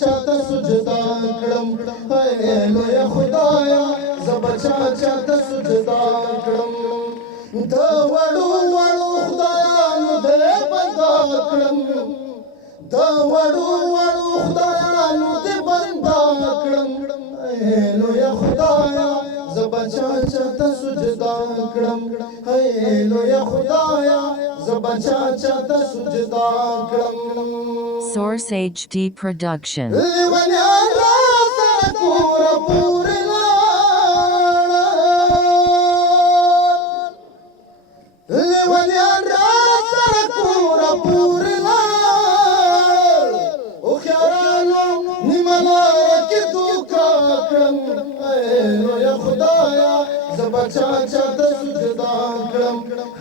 چاته سجدا کړم اے لوی خدایا زبچا چاته سجدا کړم د وړو وړو خدایانو دې بندا کړم د وړو وړو خدایانو دې بندا کړم اے لوی خدایا زبچا چاته سجدا کړم اے لوی خدایا زبچا چاته سجدا کړم Source HD Production. زبچا چاته سجدا کړم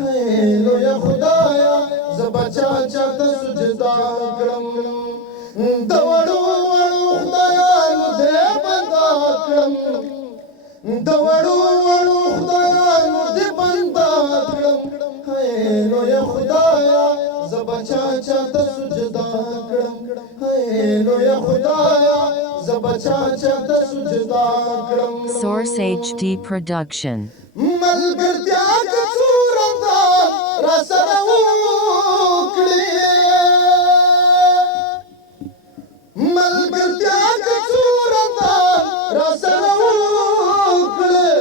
اے لوی خدایا زبچا چاته سجدا کړم د وړو وړو خدایانو دې بندا کړم د وړو وړو خدایانو دې بندا کړم اے لوی خدایا زبچا چاته سجدا کړم اے لوی خدایا زبچا چاته سجدا کړم Source HD Production. ملګرتیا که څوره ده راسره وکړې ملګرتیا که څوره ده راسره وکړې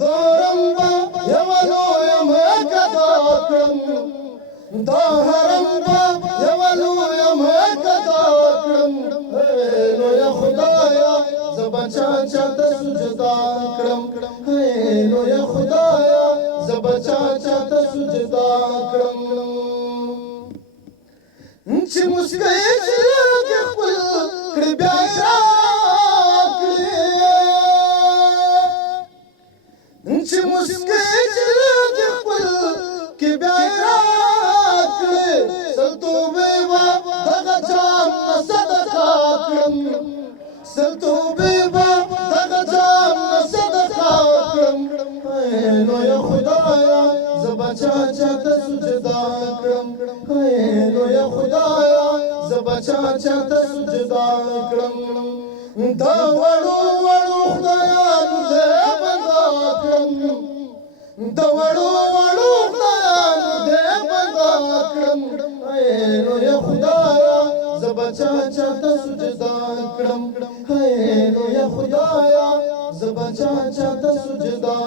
دورم به یوه لویه مکه دا کړم دا حرم به یوه لویه مکه دا کړم اے لویه خدایا زبچا چاته سجدا کړم اے لوی خدایا زبچا چاته سجدا کړم چې مسکۍ چې د خپل کړي بیا راکړي چې مسکۍ چې د خپل کې بیا راکړي سلطوبې با دغه جام صدقه کړم سلطوبې با دغه جام صدقه کړم اے لوی خدایا زبچا چاته سجدا کړم اے لوی خدایا زبچا چاته سجدا کړم دا وړو وړو خدایانو دې بندا کړم دا وړو وړو خدایانو دې بندا کړم اے لوی خدایا زبچا چاته سجدا کړم اے لوی خدایا زبچا چاته سجدا